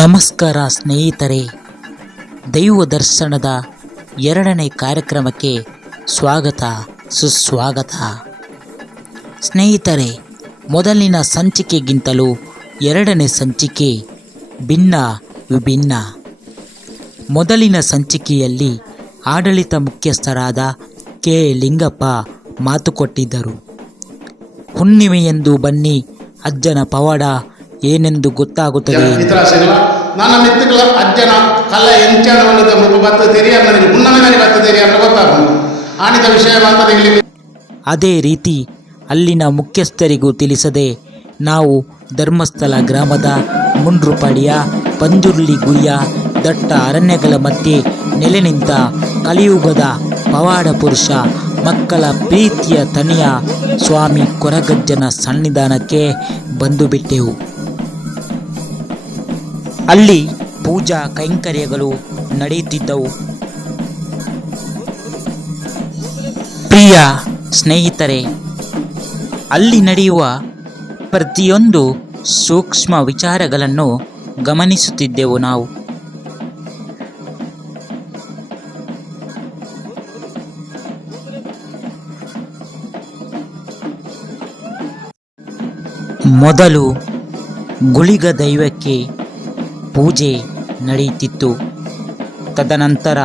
ನಮಸ್ಕಾರ ಸ್ನೇಹಿತರೆ, ದೈವ ದರ್ಶನದ 2ನೇ ಕಾರ್ಯಕ್ರಮಕ್ಕೆ ಸ್ವಾಗತ ಸುಸ್ವಾಗತ. ಸ್ನೇಹಿತರೆ, ಮೊದಲಿನ ಸಂಚಿಕೆಗಿಂತಲೂ 2ನೇ ಸಂಚಿಕೆ ಭಿನ್ನ ವಿಭಿನ್ನ. ಮೊದಲಿನ ಸಂಚಿಕೆಯಲ್ಲಿ ಆಡಳಿತ ಮುಖ್ಯಸ್ಥರಾದ ಕೆ ಲಿಂಗಪ್ಪ ಮಾತು ಕೊಟ್ಟಿದ್ದರು. ಹುಣ್ಣಿಮೆಯೆಂದು ಬನ್ನಿ, ಅಜ್ಜನ ಪವಾಡ ಏನೆಂದು ಗೊತ್ತಾಗುತ್ತದೆ. ನನ್ನ ಮಿತ್ತುಗಳ ಅಜ್ಜನ ಕಲ್ಲ ಎಂಚಾಣ ಬತ್ತು ತೆರಿಯ ನನಗೆ ಹುಣ್ಣಮೆ ನನಗೆ ಬತ್ತು ತೆರಿಯ ಅಂತ ಗೊತ್ತಾಗುವುದು ಆಣಿದ ವಿಷಯ. ಅದೇ ರೀತಿ ಅಲ್ಲಿನ ಮುಖ್ಯಸ್ಥರಿಗೂ ತಿಳಿಸದೆ ನಾವು ಧರ್ಮಸ್ಥಳ ಗ್ರಾಮದ ಮುಂಡ್ರುಪಾಡಿಯ ಪಂಜುರ್ಲಿ ಗುರಿಯ ದಟ್ಟ ಅರಣ್ಯಗಳ ಮಧ್ಯೆ ನೆಲೆ ನಿಂತ ಕಲಿಯುಗದ ಪವಾಡ ಪುರುಷ, ಮಕ್ಕಳ ಪ್ರೀತಿಯ ತನಿಯ ಸ್ವಾಮಿ ಕೊರಗಜ್ಜನ ಸನ್ನಿಧಾನಕ್ಕೆ ಬಂದು ಬಿಟ್ಟೆವು. ಅಲ್ಲಿ ಪೂಜಾ ಕೈಂಕರ್ಯಗಳು ನಡೆಯುತ್ತಿದ್ದವು. ಪ್ರಿಯ ಸ್ನೇಹಿತರೆ, ಅಲ್ಲಿ ನಡೆಯುವ ಪ್ರತಿಯೊಂದು ಸೂಕ್ಷ್ಮ ವಿಚಾರಗಳನ್ನು ಗಮನಿಸುತ್ತಿದ್ದೆವು ನಾವು. ಮೊದಲು ಗುಳಿಗ ದೈವಕ್ಕೆ ಪೂಜೆ ನಡೆಯುತ್ತಿತ್ತು. ತದನಂತರ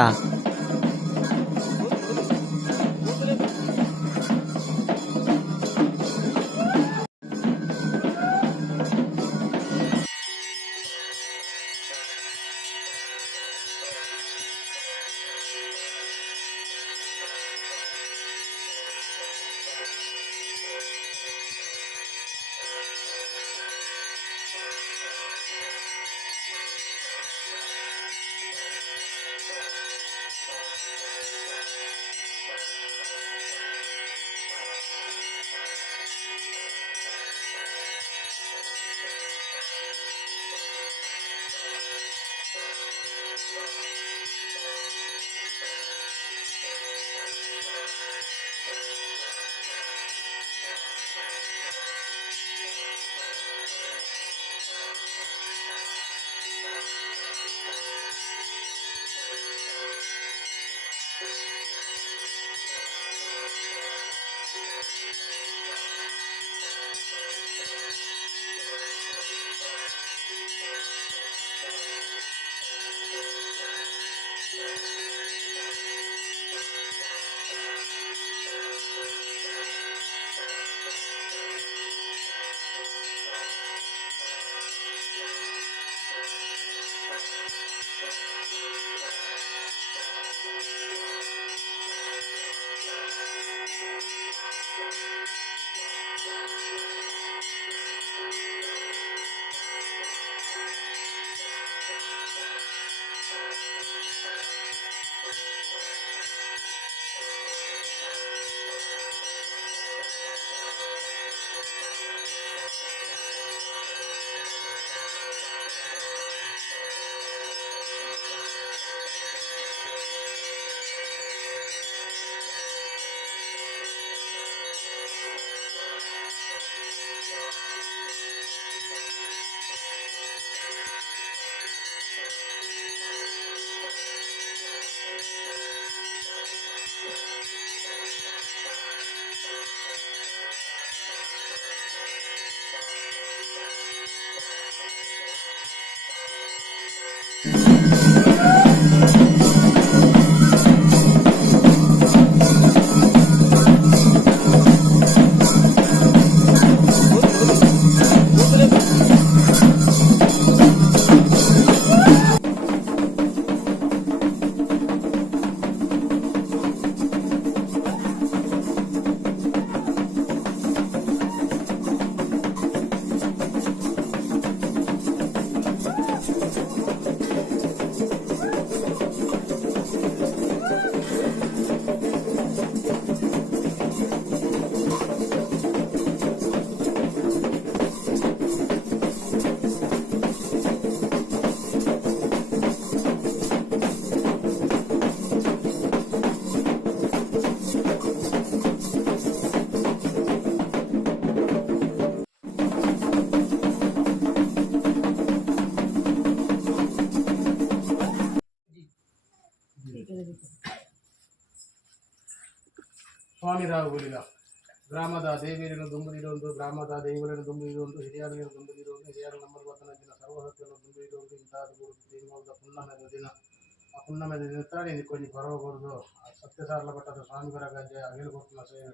ಸ್ವಾಮಿ ರಾಹುಲಿಗ ಗ್ರಾಮದ ದೇವಿಯರನ್ನು ದುಂಬುದಿರುವುದು, ಗ್ರಾಮದ ದೈವರನ್ನು ದುಂಬುದಿರುವುದು, ಹಿರಿಯರನ್ನು ದುಂಬುದಿರುವುದು, ಹಿರಿಯರ ನಂಬರ್ ದಿನ ಸರ್ವಸತ್ಯವನ್ನು ದುಂಬುದಿರುವುದು. ಇಂಥದ್ದು ಪುಣ್ಣಮೆದ ದಿನ ಆ ಪುಣ್ಣಮೆದ ದಿನ ತಾನೇ ಕೊಂಚ ಬರಬಹುದು ಸತ್ಯ ಸಾರಲ ಪಟ್ಟದ ಸ್ವಾಮಿಗರ ಗಜ್ಜೆ ಅಗಿಲುಕೊಟ್ಟಿನ ಸೇವೆ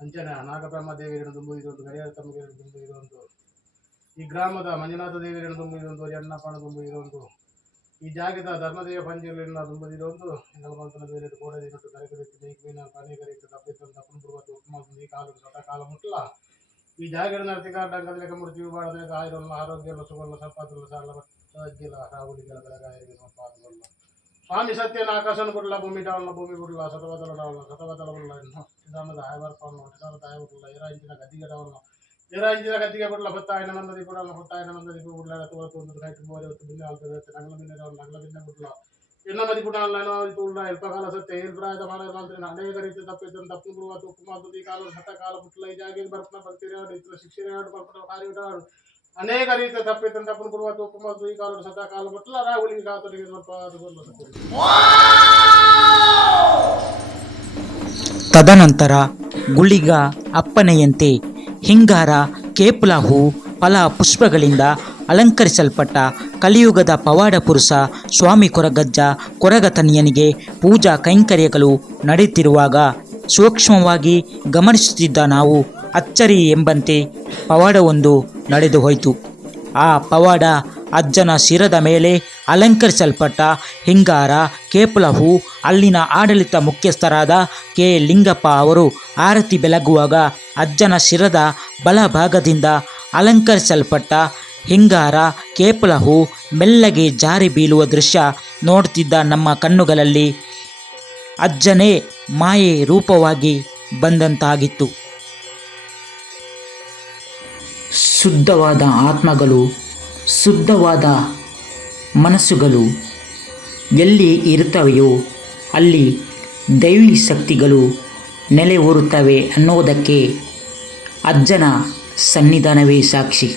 ಅಂಚನೆ ನಾಗಬ್ರಹ್ಮ ದೇವಿಯರನ್ನು ದುಂಬುದಿರುವುದು, ಗರಿಯರ ತಮ್ಮಗಿರನ್ನು ದುಂಬುದಿರುವುದು, ಈ ಗ್ರಾಮದ ಮಂಜುನಾಥ ದೇವಿಯರನ್ನು ದುಂಬುದಿರುವುದು, ಎಣ್ಣಪ್ಪನ ದುಂಬುದಿರುವುದು, ಈ ಜಾಗದ ಧರ್ಮದೇವ ಪಂಚಾಯತಿಯನ್ನು ದುಂಬುದಿರುವುದು. ನೆಲಮಂತನ ಬೇರೆ ಕೋಡದಿನಟ್ಟು ಕರೆಕರಿತ್ತು ನೀಕಿನ ಅನೇಕರಿತ್ತು ತಪ್ಪಿತ್ತು ತಪ್ಪು ಬರುವುದು ಉತ್ತಮ ಈ ಕಾಲ ಸದಾಕಾಲ ಮುಟ್ಲ ಈ ಜಾಗದ ನರ್ತಿಕಾರ್ಡಂಗದಲೆಕ್ಕ ಮುಡ್ತೀವಿ ಬಾಳದ ಆಯುರ್ವಲ್ಲ ಆರೋಗ್ಯ ಸುಗಲ್ಲ ಸಂಪಾದಲ್ಲ ಸಾಲ ಸಜ್ಜಿಲ್ಲ ರಾಹುಲಿಗಳ ಬೆಳಗಾಯರಿಗೆ ಸಂಪಾದಲ್ಲ ಸ್ವಾಮಿ ಸತ್ಯನ ಆಕಾಶನ ಬಿಡಲ್ಲ ಭೂಮಿ ಡಾವಲ್ಲ ಭೂಮಿ ಬಿಡಲ್ಲ ಸತವದಲ ಡಾವಲ್ಲ ಸತವದಲ ಬಿಡಲ್ಲ ಇದಾಮದ ಆಯಬರ್ಪವನ್ನು ಹೊಟ್ಟೆಸಾಲದ ಆಯ ಬಿಡಲ್ಲ ಏರಾಂಚಿನ ಗದ್ದಿಗೆ ಡಾವಲ್ಲ ಏರಾಂಚಿನ ಗದ್ದಿಗೆ ಬಿಡಲ್ಲ ಹೊತ್ತಾಯನ ಮಂದದಿ ಬಿಡಲ್ಲ ಹೊತ್ತಾಯನ ಮಂದದಿ ಬಿಡಲ್ಲ ತೋತು ಒಂದು ಕೈ ತುಂಬ ಹೊತ್ತು ಬಿನ್ನೆ ಆಗ್ತದೆ ನಗಲ ಬಿನ್ನೆ ಡಾವಲ್ಲ ನಗಲ ಬಿನ್ನೆ ಬಿಡಲ್ಲ ಎನ್ನಮದಿ ಬಿಡಲ್ಲ ತುಳ್ಳ ಎಲ್ಪಕಾಲ ಸತ್ಯ ಏಲ್ಪ್ರಾಯದ ಮಾಡಲ್ಲ ಅನೇಕ ರೀತಿ ತಪ್ಪಿದ್ದನ್ನು ತಪ್ಪು ಬಿಡುವ ತುಪ್ಪು ಮಾಡುವುದು ಈ ಕಾಲ ಸತ್ತ ಕಾಲ ಮುಟ್ಟಲ ಈ ಜಾಗ ಬರ್ಪನ ಬರ್ತೀರಿ ಇತರ ಶಿಕ್ಷಣ ಬರ್ಪನ ಕಾರ್ಯ ಅನೇಕ ರೀತಿಯ ತಪ್ಪಿದ್ದನ್ನು ತಪ್ಪು ಬಿಡುವ ತುಪ್ಪು ಮಾಡುವುದು ಈ ಕಾಲ ಸತ್ತ ಕಾಲ ಮುಟ್ಟಲ ರಾಹುಲಿಗೆ ಕಾತರಿಗೆ ಸ್ವಲ್ಪ ತದನಂತರ ಗುಳಿಗ ಅಪ್ಪನೆಯಂತೆ ಹಿಂಗಾರ ಕೇಪುಲ ಹೂ ಫಲ ಪುಷ್ಪಗಳಿಂದ ಅಲಂಕರಿಸಲ್ಪಟ್ಟ ಕಲಿಯುಗದ ಪವಾಡ ಪುರುಷ ಸ್ವಾಮಿ ಕೊರಗಜ್ಜ ಕೊರಗತನಿಯನಿಗೆ ಪೂಜಾ ಕೈಂಕರ್ಯಗಳು ನಡೆಯುತ್ತಿರುವಾಗ ಸೂಕ್ಷ್ಮವಾಗಿ ಗಮನಿಸುತ್ತಿದ್ದ ನಾವು ಅಚ್ಚರಿ ಎಂಬಂತೆ ಪವಾಡವೊಂದು ನಡೆದು ಹೋಯಿತು. ಆ ಪವಾಡ ಅಜ್ಜನ ಶಿರದ ಮೇಲೆ ಅಲಂಕರಿಸಲ್ಪಟ್ಟ ಹಿಂಗಾರ ಕೇಪುಲ ಹೂ ಅಲ್ಲಿನ ಆಡಳಿತ ಮುಖ್ಯಸ್ಥರಾದ ಕೆ ಲಿಂಗಪ್ಪ ಅವರು ಆರತಿ ಬೆಳಗುವಾಗ ಅಜ್ಜನ ಶಿರದ ಬಲಭಾಗದಿಂದ ಅಲಂಕರಿಸಲ್ಪಟ್ಟ ಹಿಂಗಾರ ಕೇಪುಲ ಹೂ ಮೆಲ್ಲಗೆ ಜಾರಿ ಬೀಳುವ ದೃಶ್ಯ ನೋಡುತ್ತಿದ್ದ ನಮ್ಮ ಕಣ್ಣುಗಳಲ್ಲಿ ಅಜ್ಜನೇ ಮಾಯೆ ರೂಪವಾಗಿ ಬಂದಂತಾಗಿತ್ತು. ಶುದ್ಧವಾದ ಆತ್ಮಗಳು, ಶುದ್ಧವಾದ ಮನಸ್ಸುಗಳು ಎಲ್ಲಿ ಇರುತ್ತವೆಯೋ ಅಲ್ಲಿ ದೈವಿ ಶಕ್ತಿಗಳು ನೆಲೆ ಊರುತ್ತವೆ ಅನ್ನೋದಕ್ಕೆ ಅಜ್ಜನ ಸನ್ನಿಧಾನವೇ ಸಾಕ್ಷಿ.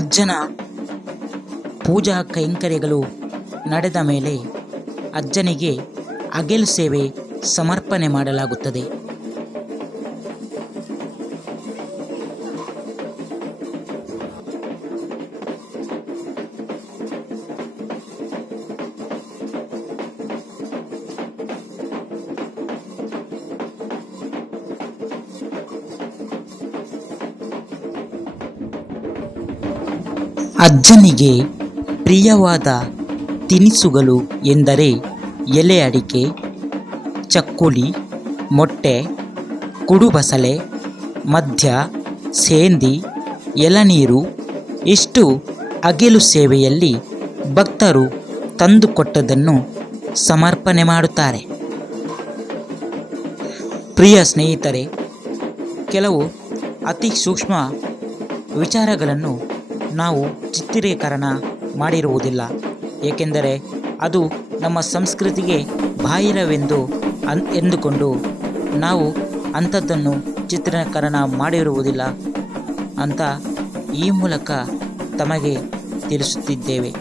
ಅಜ್ಜನ ಪೂಜಾ ಕೈಂಕರ್ಯಗಳು ನಡೆದ ಮೇಲೆ ಅಜ್ಜನಿಗೆ ಅಗೆಲು ಸೇವೆ ಸಮರ್ಪಣೆ ಮಾಡಲಾಗುತ್ತದೆ. ಅಜ್ಜನಿಗೆ ಪ್ರಿಯವಾದ ತಿನಿಸುಗಳು ಎಂದರೆ ಎಲೆ ಅಡಿಕೆ, ಚಕ್ಕುಲಿ, ಮೊಟ್ಟೆ, ಕುಡುಬಸಳೆ, ಮದ್ಯ, ಸೇಂದಿ, ಎಳನೀರು. ಇಷ್ಟು ಅಗೆಲು ಸೇವೆಯಲ್ಲಿ ಭಕ್ತರು ತಂದುಕೊಟ್ಟದ್ದನ್ನು ಸಮರ್ಪಣೆ ಮಾಡುತ್ತಾರೆ. ಪ್ರಿಯ ಸ್ನೇಹಿತರೆ, ಕೆಲವು ಅತಿ ಸೂಕ್ಷ್ಮ ವಿಚಾರಗಳನ್ನು ನಾವು ಚಿತ್ರೀಕರಣ ಮಾಡಿರುವುದಿಲ್ಲ, ಏಕೆಂದರೆ ಅದು ನಮ್ಮ ಸಂಸ್ಕೃತಿಗೆ ಬಾಹಿರವೆಂದು ಎಂದುಕೊಂಡು ನಾವು ಅಂಥದ್ದನ್ನು ಚಿತ್ರೀಕರಣ ಮಾಡಿರುವುದಿಲ್ಲ ಅಂತ ಈ ಮೂಲಕ ತಮಗೆ ತಿಳಿಸುತ್ತಿದ್ದೇವೆ.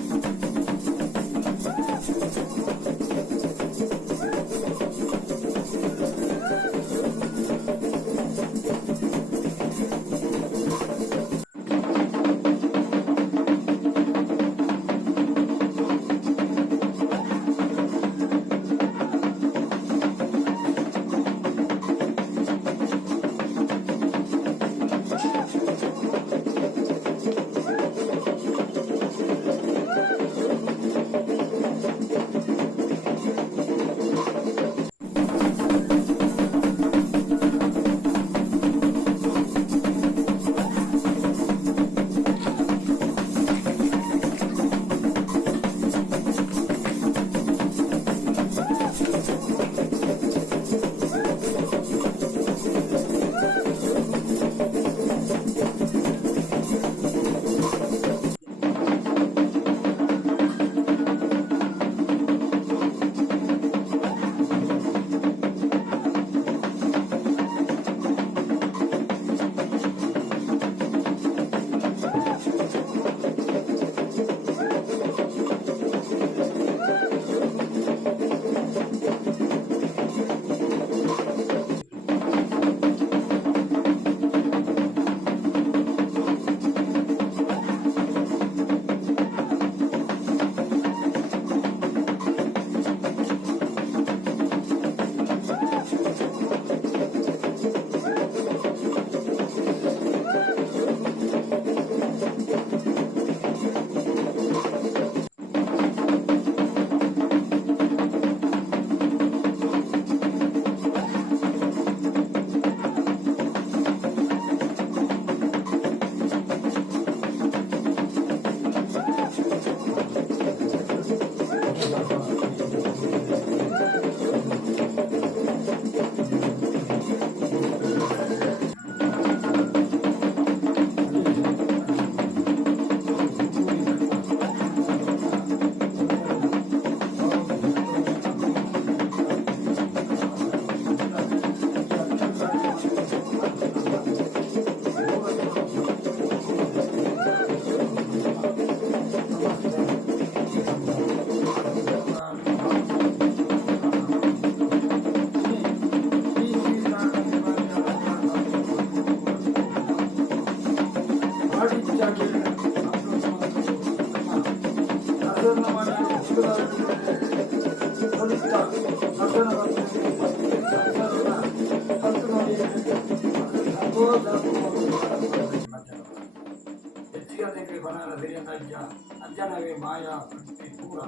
ಮಾನವೇ ಮಾಯಾ ಪ್ರಕೃತಿ ಪೂರ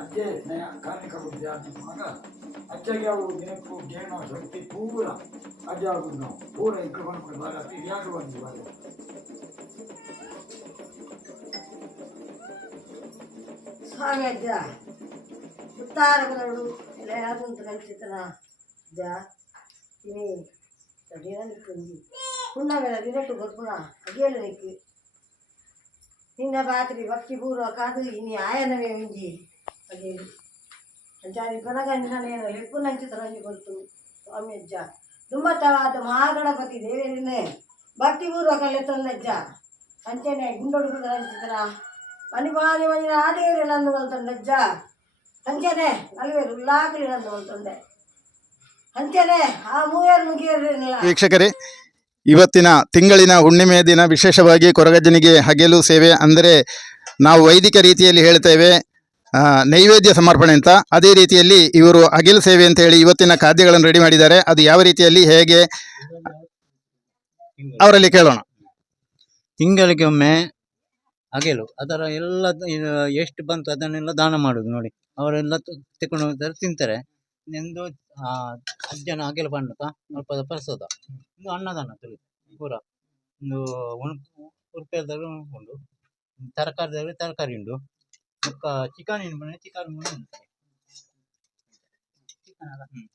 ಅಜ್ಜೆ ಸ್ನೇಹ ಕಾರ್ಮಿಕ ಬುದ್ಧಿ ಆದ ಮಗ ಅಜ್ಜಗೆ ಅವು ನೆನಪು ಗೇಣು ಶಕ್ತಿ ಪೂರ ಅಜ್ಜ ಆಗುದು ನಾವು ಪೂರ ಇಕ್ಕಳು ಬಂದ್ಬಿಟ್ಟು ಬಾರ ಯಾಕೆ ಬಂದು ಬಾರ ಸ್ವಾಮಿ ಅಜ್ಜ ಉತ್ತಾರಗಳು ಎಲ್ಲಾದರೂ ಕಲಿಸಿತನ ಅಜ್ಜ ಇನಿ ತಡಿಯ ನಿಕ್ಕೊಂಡಿ ಹುಣ್ಣವೆಲ್ಲ ದಿನಟ್ಟು ಗೊತ್ತುನ ಅಡಿಯಲು ನಿಕ್ಕು ನಿನ್ನ ಬಾತ್ರಿ ಭಕ್ತಿ ಪೂರ್ವ ಕಾದು ಇನಿ ಆಯನವೇ ಉಂಜಿ ಅದೇ ಅಜ್ಜಾರಿ ಕೊನಗಂಜನೇನು ಲೆಪ್ಪು ನಂಚಿತರಂಜಿ ಗೊತ್ತು ಸ್ವಾಮಿ ಅಜ್ಜ ದುಮ್ಮತ್ತವಾದ ಮಹಾಗಣಪತಿ ದೇವರಿನೇ ಭಕ್ತಿ ಪೂರ್ವಕಲ್ಲೇ ತಂದಜ್ಜ ಅಂಚೆನೆ ಗುಂಡೊಡುಗು ರಂಚಿತರ ಮನಿಪಾನಿ ಮನಿನ ಆದೇರಿ ನಂದು ಬಲ್ತೊಂಡಜ್ಜ ಅಂಚೆನೆ ನಲ್ವೇರು ಉಲ್ಲಾಕಲಿ ನಂದು ಬಲ್ತೊಂಡೆ ಅಂಚೆನೆ ಆ ಮೂವೇರು ಮುಗಿಯರಿಲ್ಲ. ವೀಕ್ಷಕರೇ, ಇವತ್ತಿನ ತಿಂಗಳಿನ ಹುಣ್ಣಿಮೆಯ ದಿನ ವಿಶೇಷವಾಗಿ ಕೊರಗಜ್ಜನಿಗೆ ಹಗೆಲು ಸೇವೆ ಅಂದರೆ ನಾವು ವೈದಿಕ ರೀತಿಯಲ್ಲಿ ಹೇಳ್ತೇವೆ ನೈವೇದ್ಯ ಸಮರ್ಪಣೆ ಅಂತ. ಅದೇ ರೀತಿಯಲ್ಲಿ ಇವರು ಹಗೆಲು ಸೇವೆ ಅಂತ ಹೇಳಿ ಇವತ್ತಿನ ಖಾದ್ಯಗಳನ್ನು ರೆಡಿ ಮಾಡಿದ್ದಾರೆ. ಅದು ಯಾವ ರೀತಿಯಲ್ಲಿ ಹೇಗೆ ಅವರಲ್ಲಿ ಕೇಳೋಣ. ತಿಂಗಳಿಗೆ ಒಮ್ಮೆ ಅಗೆಲು ಅದರ ಎಲ್ಲ ಎಷ್ಟು ಬಂತು ಅದನ್ನೆಲ್ಲ ದಾನ ಮಾಡೋದು ನೋಡಿ. ಅವರೆಲ್ಲ ತಗೊಂಡು ಹೋಗ್ತಾರೆ, ತಿಂತಾರೆ. ಎಂದು ಅಜ್ಜನ ಅಗೆಲು ಪಂಡತ ಸ್ವಲ್ಪ ಪ್ರಸಾದ ಒಂದು ಅನ್ನದಾನ ತುಳಿ ಪೂರ ಒಂದು ಉಡುಪಿಯದಲ್ಲಿ ಉಂಟು, ತರಕಾರಿದಲ್ಲಿ ತರಕಾರಿ ಉಂಟು, ಚಿಕನ್ ಚಿಕನ್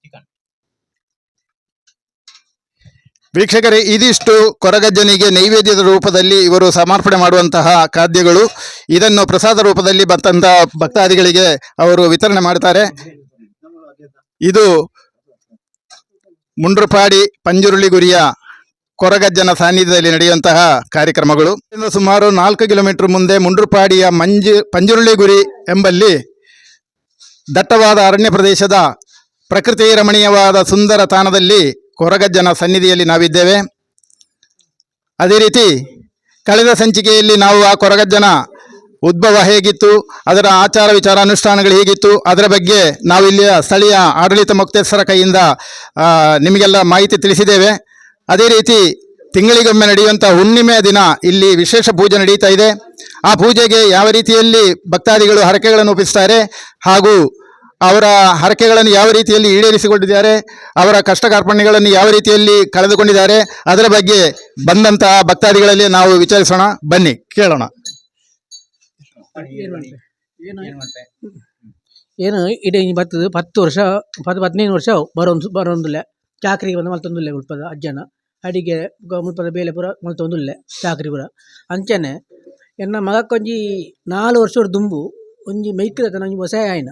ಚಿಕನ್. ವೀಕ್ಷಕರೇ, ಇದಿಷ್ಟು ಕೊರಗಜ್ಜನಿಗೆ ನೈವೇದ್ಯದ ರೂಪದಲ್ಲಿ ಇವರು ಸಮರ್ಪಣೆ ಮಾಡುವಂತಹ ಖಾದ್ಯಗಳು. ಇದನ್ನು ಪ್ರಸಾದ ರೂಪದಲ್ಲಿ ಬಂದಂತಹ ಭಕ್ತಾದಿಗಳಿಗೆ ಅವರು ವಿತರಣೆ ಮಾಡ್ತಾರೆ. ಇದು ಮುಂಡ್ರಪಾಡಿ ಪಂಜುರುಳಿಗುರಿಯ ಕೊರಗಜ್ಜನ ಸಾನ್ನಿಧ್ಯದಲ್ಲಿ ನಡೆಯುವಂತಹ ಕಾರ್ಯಕ್ರಮಗಳು. ಸುಮಾರು 4 ಕಿಲೋಮೀಟರ್ ಮುಂದೆ ಮುಂಡ್ರಪಾಡಿಯ ಪಂಜುರುಳಿಗುರಿ ಎಂಬಲ್ಲಿ ದಟ್ಟವಾದ ಅರಣ್ಯ ಪ್ರದೇಶದ ಪ್ರಕೃತಿ ರಮಣೀಯವಾದ ಸುಂದರ ತಾಣದಲ್ಲಿ ಕೊರಗಜ್ಜನ ಸನ್ನಿಧಿಯಲ್ಲಿ ನಾವಿದ್ದೇವೆ. ಅದೇ ರೀತಿ ಕಳೆದ ಸಂಚಿಕೆಯಲ್ಲಿ ನಾವು ಆ ಕೊರಗಜ್ಜನ ಉದ್ಭವ ಹೇಗಿತ್ತು, ಅದರ ಆಚಾರ ವಿಚಾರ ಅನುಷ್ಠಾನಗಳು ಹೇಗಿತ್ತು, ಅದರ ಬಗ್ಗೆ ನಾವು ಇಲ್ಲಿಯ ಸ್ಥಳೀಯ ಆಡಳಿತ ಮುಕ್ತಸ್ಥರ ಕೈಯಿಂದ ನಿಮಗೆಲ್ಲ ಮಾಹಿತಿ ತಿಳಿಸಿದ್ದೇವೆ. ಅದೇ ರೀತಿ ತಿಂಗಳಿಗೊಮ್ಮೆ ನಡೆಯುವಂಥ ಹುಣ್ಣಿಮೆಯ ದಿನ ಇಲ್ಲಿ ವಿಶೇಷ ಪೂಜೆ ನಡೀತಾ ಇದೆ. ಆ ಪೂಜೆಗೆ ಯಾವ ರೀತಿಯಲ್ಲಿ ಭಕ್ತಾದಿಗಳು ಹರಕೆಗಳನ್ನು ಒಪ್ಪಿಸ್ತಾರೆ ಹಾಗೂ ಅವರ ಹರಕೆಗಳನ್ನು ಯಾವ ರೀತಿಯಲ್ಲಿ ಈಡೇರಿಸಿಕೊಂಡಿದ್ದಾರೆ, ಅವರ ಕಷ್ಟ ಕಾರ್ಪಣ್ಯಗಳನ್ನು ಯಾವ ರೀತಿಯಲ್ಲಿ ಕಳೆದುಕೊಂಡಿದ್ದಾರೆ, ಅದರ ಬಗ್ಗೆ ಬಂದಂತಹ ಭಕ್ತಾದಿಗಳಲ್ಲಿ ನಾವು ವಿಚಾರಿಸೋಣ. ಬನ್ನಿ ಕೇಳೋಣ. ಏನು ಇಡೀ ಬರ್ತದೆ 10 ವರ್ಷ 15 ವರ್ಷ ಬರೋಂದಿಲ್ಲ ಚಾಕ್ರಿಗೆ ಬಂದು ಮಲ್ತೊಂದುಲ್ಲೆ ಉಳ್ಪದ ಅಜ್ಜನ ಅಡಿಗೆ ಮುಲ್ಪದ ಬೇಲೆ ಪೂರ ಮಲ್ತೊಂದುಲ್ಲೆ ಚಾಕ್ರಿ ಪೂರ ಅಂಚನೆ ಎನ್ನ ಮಗಕ್ಕೊಂಜಿ 4 ವರ್ಷ ದುಂಬು ಒಂಜಿ ಮೈಕ್ಕಿದ ಒಂಜಿ ಹೊಸ ಆಯ್ನ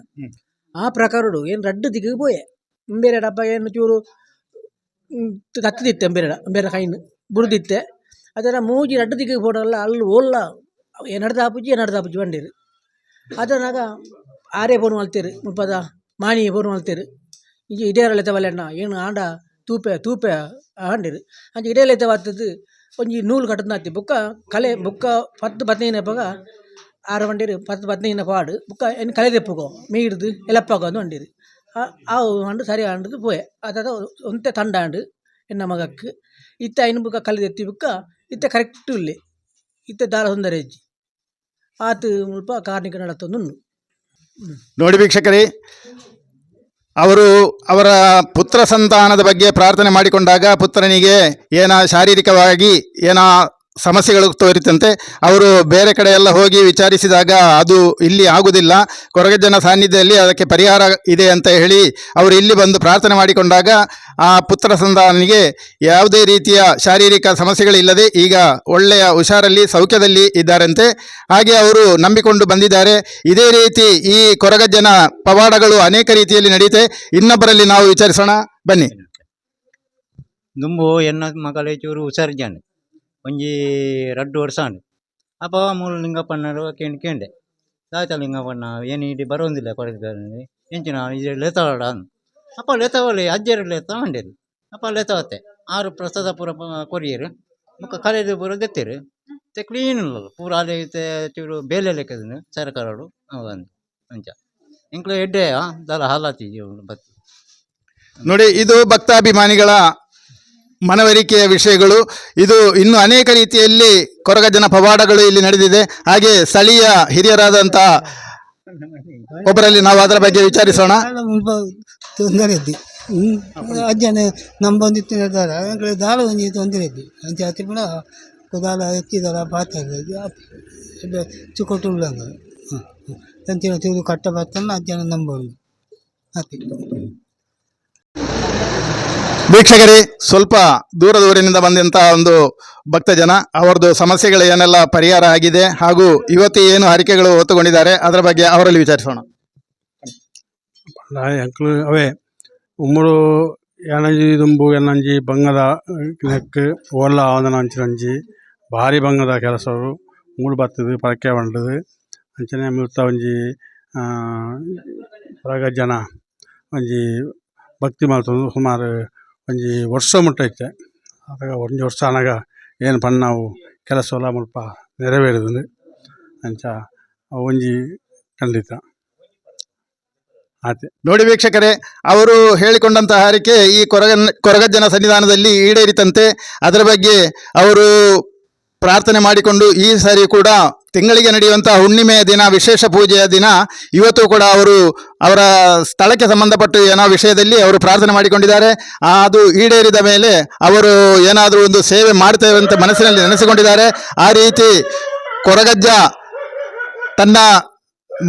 ಆ ಪ್ರಕಾರಡು ಏನು ರಡ್ಡು ದಿಗಿಗೆ ಪೋಯೆ ಬೇರೆ ಡಬ್ಬ ಏನು ಚೂರು ತತ್ತಿದಿತ್ತೆ ಬೇರೆ ಕೈನು ಬುಡ್ದಿತ್ತೆ ಅದರ ಮೂಜಿ ರಡ್ಡು ದಿಗಿಗೆ ಪೋಡಲ್ಲ ಅಲ್ಲಿ ಓಲ್ಲ ಎನಡ್ದಾಪುಜಿ ಬಂಡಿರು ಅದನ್ನಾಗ ಆರೇ ಫೋನ್ ಮಲ್ತೀರು ಮುಪ್ಪದ ಮಾಣಿ ಫೋನ್ ಮಲ್ತೀರು ಈಗ ಇಡೇರಲೆತ ಬಲ್ಲೆಣ್ಣ ಏನು ಆಂಡ ತೂಪೆ ಆಂಡಿರು ಅಂಚೆ ಇಡೇಲೆತ ಬರ್ತದ್ದು ಒಂಜಿ ನೂಲು ಕಟ್ಟದ ಹತ್ತಿ ಬುಕ್ಕ ಕಲೆ ಬುಕ್ಕ 10-15 ಪಗ 6 ಬಂಡಿರು 10-15 ಪಾಡು ಬುಕ್ಕ ಏನು ಕಲೆ ತೆಪ್ಪುಗೋ ಮೀಡ್ದು ಎಲಪ್ಪಾಗೋ ಅಂದು ಅಂಡಿರು ಆವು ಅಂಡು ಸರಿ ಆಂಡದು ಪೋಯೆ ಅದಾದ ಒಂತೆ ತಂಡ ಆಂಡು ಎನ್ನ ಮಗಕ್ಕೆ ಇತ್ತ ಐನು ಬುಕ್ಕ ಕಲೆ ತೆತ್ತಿ ಬುಕ್ಕ ಇತ್ತ ಕರೆಕ್ಟು ಇಲ್ಲಿ ಇತ್ತ ದಾರ ಸುಂದರ ಹೆಜ್ಜಿ ಆತು ಮುಲ್ಪ ಕಾರ್ಣಿಕ ನಡತ್ತೊಂದು ನೋಡಿ ವೀಕ್ಷಕರೇ, ಅವರ ಪುತ್ರ ಸಂತಾನದ ಬಗ್ಗೆ ಪ್ರಾರ್ಥನೆ ಮಾಡಿಕೊಂಡಾಗ ಪುತ್ರನಿಗೆ ಶಾರೀರಿಕವಾಗಿ ಸಮಸ್ಯೆಗಳು ತೋರಿತಂತೆ. ಅವರು ಬೇರೆ ಕಡೆ ಎಲ್ಲ ಹೋಗಿ ವಿಚಾರಿಸಿದಾಗ ಅದು ಇಲ್ಲಿ ಆಗುವುದಿಲ್ಲ, ಕೊರಗಜ್ಜನ ಸಾನ್ನಿಧ್ಯದಲ್ಲಿ ಅದಕ್ಕೆ ಪರಿಹಾರ ಇದೆ ಅಂತ ಹೇಳಿ ಅವರು ಇಲ್ಲಿ ಬಂದು ಪ್ರಾರ್ಥನೆ ಮಾಡಿಕೊಂಡಾಗ ಆ ಪುತ್ರ ಸಂತಾನನಿಗೆ ಯಾವುದೇ ರೀತಿಯ ಶಾರೀರಿಕ ಸಮಸ್ಯೆಗಳಿಲ್ಲದೆ ಈಗ ಒಳ್ಳೆಯ ಹುಷಾರಲ್ಲಿ ಸೌಖ್ಯದಲ್ಲಿ ಇದ್ದಾರಂತೆ. ಹಾಗೆ ಅವರು ನಂಬಿಕೊಂಡು ಬಂದಿದ್ದಾರೆ. ಇದೇ ರೀತಿ ಈ ಕೊರಗಜ್ಜನ ಪವಾಡಗಳು ಅನೇಕ ರೀತಿಯಲ್ಲಿ ನಡೆಯುತ್ತೆ. ಇನ್ನೊಬ್ಬರಲ್ಲಿ ನಾವು ವಿಚಾರಿಸೋಣ, ಬನ್ನಿ. ದುಂಬು ಎನ್ನ ಮಗಲೇ ಚೂರು ಹುಷಾರಿದ್ದಾನೆ ಒಂಜಿ 2 ವರ್ಷ ಅಂಡು ಅಪ್ಪ ಮೂಲ ಲಿಂಗಪ್ಪಣ್ಣರು ಕೇಂಡೆ ದಾಯ್ತ ಲಿಂಗಪ್ಪಣ್ಣ ಏನು ಇಡೀ ಬರೋದಿಲ್ಲ ಕೊರಗಜ್ಜನಲ್ಲಿ ಎಂಚಿನ ಇದು ಲೆತವಾಡ ಅಂದು ಅಪ್ಪ ಲೆತವಲ್ಲಿ ಅಜ್ಜರು ಲೆತ ಮಂಡ್ಯರು ಅಪ್ಪ ಲೆತವತ್ತೆ 6 ಪ್ರಸಾದ ಪೂರ ಕೊರಿಯರು ಮುಖ ಕಲೆದು ಪೂರ ದೆತ್ತೇರು ಮತ್ತೆ ಕ್ಲೀನ್ ಇಲ್ಲ ಪೂರ ಅಲ್ಲಿ ಚೂರು ಬೇಲೆ ಲೆಕ್ಕದ ಸರ್ಕಾರಡು ಅಂದು ಅಂಚ ಇಂಕ್ಲ ಎಡ್ಡೆ ದಲ ಹಾಲಾತಿ ಬತ್ತು ನೋಡಿ, ಇದು ಭಕ್ತಾಭಿಮಾನಿಗಳ ಮನವರಿಕೆಯ ವಿಷಯಗಳು. ಇದು ಇನ್ನು ಅನೇಕ ರೀತಿಯಲ್ಲಿ ಕೊರಗಜ್ಜನ ಪವಾಡಗಳು ಇಲ್ಲಿ ನಡೆದಿದೆ. ಹಾಗೆ ಸ್ಥಳೀಯ ಹಿರಿಯರಾದಂಥ ಒಬ್ಬರಲ್ಲಿ ನಾವು ಅದರ ಬಗ್ಗೆ ವಿಚಾರಿಸೋಣ. ತೊಂದರೆ ಇದ್ದಿ ಅಜ್ಜನ ನಂಬಂದಿತ್ತು ನಿರ್ಧಾರ ದಾಳ ಒಂಜಿ ತೊಂದರೆ ಇದ್ದಿ ಅಂಚೆ ಅತಿ ಕೂಡ ದಾಳ ಎತ್ತಿದಾರ ಪಾತ್ರೆ ಚುಕೊಟ್ಟು ಉಳ್ಳಂಗ ಅಂಚಿನ ತಿರುಗಿ ಕಟ್ಟ ಬರ್ತಲ್ಲ ಅಜ್ಜನ ನಂಬೋದು ಅತಿ. ವೀಕ್ಷಕರೇ, ಸ್ವಲ್ಪ ದೂರದೂರಿನಿಂದ ಬಂದಂತಹ ಒಂದು ಭಕ್ತಜನ, ಅವರದ್ದು ಸಮಸ್ಯೆಗಳು ಏನೆಲ್ಲ ಪರಿಹಾರ ಆಗಿದೆ ಹಾಗೂ ಇವತ್ತು ಏನು ಹರಿಕೆಗಳು ಹೊತ್ತುಕೊಂಡಿದ್ದಾರೆ ಅದರ ಬಗ್ಗೆ ಅವರಲ್ಲಿ ವಿಚಾರಿಸೋಣ. ಎಂಕ್ಲು ಅವೇ ಉಮ್ಮಡು ಎನಂಜಿ ದುಂಬು ಎನ್ನಂಜಿ ಬಂಗದ ನೆಕ್ ಓಲ್ಲ ಆವದನ ಅಂಚಿನಂಜಿ ಭಾರಿ ಬಂಗದ ಕೆಲಸವರು ಮೂಡು ಬತ್ತದು ಪರಕೆ ಬಂಡದು ಅಂಚನೆ ಮಿಲ್ತ ಒಂಜಿ ಕೊರಗಜ್ಜನ ಒಂಜಿ ಭಕ್ತಿ ಮಾಡ್ತದೆ ಸುಮಾರು ಒಂಜಿ ವರ್ಷ ಮುಟ್ಟ ಐತೆ. ಅದಾಗ ಒಂಜಿ ವರ್ಷ ಅನಗ ಏನು ಪನ್ನ ನಾವು ಕೆಲಸ ಎಲ್ಲ ಮುಲ್ಪ ನೆರವೇರಿದ್ರು ಅಂಚ ಒಂಜಿ ಖಂಡಿತ ಆಯ್ತು. ನೋಡಿ ವೀಕ್ಷಕರೇ, ಅವರು ಹೇಳಿಕೊಂಡಂತಹ ಹರಿಕೆ ಈ ಕೊರಗಜ್ಜನ ಸನ್ನಿಧಾನದಲ್ಲಿ ಈಡೇರಿತಂತೆ. ಅದರ ಬಗ್ಗೆ ಅವರು ಪ್ರಾರ್ಥನೆ ಮಾಡಿಕೊಂಡು ಈ ಸಾರಿ ಕೂಡ ತಿಂಗಳಿಗೆ ನಡೆಯುವಂತಹ ಹುಣ್ಣಿಮೆಯ ದಿನ, ವಿಶೇಷ ಪೂಜೆಯ ದಿನ ಇವತ್ತು ಕೂಡ ಅವರು ಅವರ ಸ್ಥಳಕ್ಕೆ ಸಂಬಂಧಪಟ್ಟು ಏನೋ ವಿಷಯದಲ್ಲಿ ಅವರು ಪ್ರಾರ್ಥನೆ ಮಾಡಿಕೊಂಡಿದ್ದಾರೆ. ಅದು ಈಡೇರಿದ ಮೇಲೆ ಅವರು ಏನಾದರೂ ಒಂದು ಸೇವೆ ಮಾಡ್ತೇವೆ ಅಂತ ಮನಸ್ಸಿನಲ್ಲಿ ನೆನೆಸಿಕೊಂಡಿದ್ದಾರೆ. ಆ ರೀತಿ ಕೊರಗಜ್ಜ ತನ್ನ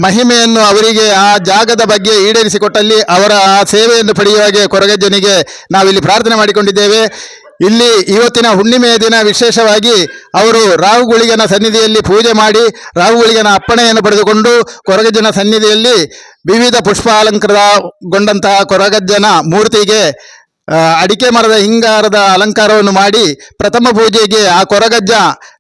ಮಹಿಮೆಯನ್ನು ಅವರಿಗೆ ಆ ಜಾಗದ ಬಗ್ಗೆ ಈಡೇರಿಸಿಕೊಟ್ಟಲ್ಲಿ ಅವರ ಆ ಸೇವೆಯನ್ನು ಪಡೆಯುವ ಹಾಗೆ ಕೊರಗಜ್ಜನಿಗೆ ನಾವಿಲ್ಲಿ ಪ್ರಾರ್ಥನೆ ಮಾಡಿಕೊಂಡಿದ್ದೇವೆ. ಇಲ್ಲಿ ಇವತ್ತಿನ ಹುಣ್ಣಿಮೆಯ ದಿನ ವಿಶೇಷವಾಗಿ ಅವರು ರಾಹುಗುಳಿಗನ ಸನ್ನಿಧಿಯಲ್ಲಿ ಪೂಜೆ ಮಾಡಿ ರಾಹುಗುಳಿಗನ ಅಪ್ಪಣೆಯನ್ನು ಪಡೆದುಕೊಂಡು ಕೊರಗಜ್ಜನ ಸನ್ನಿಧಿಯಲ್ಲಿ ವಿವಿಧ ಪುಷ್ಪಾಲಂಕೃತಗೊಂಡಂತಹ ಕೊರಗಜ್ಜನ ಮೂರ್ತಿಗೆ ಅಡಿಕೆ ಮರದ ಹಿಂಗಾರದ ಅಲಂಕಾರವನ್ನು ಮಾಡಿ ಪ್ರಥಮ ಪೂಜೆಗೆ ಆ ಕೊರಗಜ್ಜ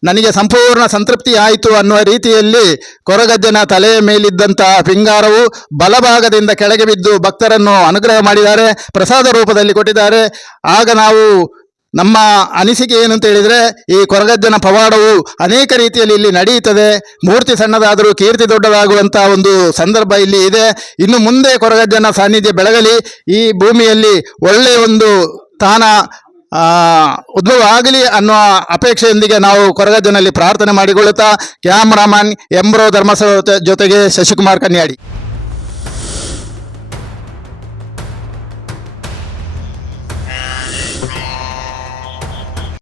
ನನಗೆ ಸಂಪೂರ್ಣ ಸಂತೃಪ್ತಿ ಆಯಿತು ಅನ್ನುವ ರೀತಿಯಲ್ಲಿ ಕೊರಗಜ್ಜನ ತಲೆಯ ಮೇಲಿದ್ದಂತಹ ಪಿಂಗಾರವು ಬಲಭಾಗದಿಂದ ಕೆಳಗೆ ಬಿದ್ದು ಭಕ್ತರನ್ನು ಅನುಗ್ರಹ ಮಾಡಿದ್ದಾರೆ, ಪ್ರಸಾದ ರೂಪದಲ್ಲಿ ಕೊಟ್ಟಿದ್ದಾರೆ. ಆಗ ನಾವು ನಮ್ಮ ಅನಿಸಿಕೆ ಏನು ಅಂತ ಹೇಳಿದರೆ, ಈ ಕೊರಗಜ್ಜನ ಪವಾಡವು ಅನೇಕ ರೀತಿಯಲ್ಲಿ ಇಲ್ಲಿ ನಡೆಯುತ್ತದೆ. ಮೂರ್ತಿ ಸಣ್ಣದಾದರೂ ಕೀರ್ತಿ ದೊಡ್ಡದಾಗುವಂಥ ಒಂದು ಸಂದರ್ಭ ಇಲ್ಲಿ ಇದೆ. ಇನ್ನು ಮುಂದೆ ಕೊರಗಜ್ಜನ ಸಾನ್ನಿಧ್ಯ ಬೆಳಗಲಿ, ಈ ಭೂಮಿಯಲ್ಲಿ ಒಳ್ಳೆಯ ಒಂದು ಸ್ಥಾನ ಉದ್ಭವ ಆಗಲಿ ಅನ್ನುವ ಅಪೇಕ್ಷೆಯೊಂದಿಗೆ ನಾವು ಕೊರಗಜ್ಜನಲ್ಲಿ ಪ್ರಾರ್ಥನೆ ಮಾಡಿಕೊಳ್ಳುತ್ತಾ ಕ್ಯಾಮ್ರಾಮನ್ ಎಂಬ್ರೋ ಧರ್ಮಸ್ಥಳ ಜೊತೆಗೆ ಶಶಿಕುಮಾರ್ ಕನ್ಯಾಡಿ.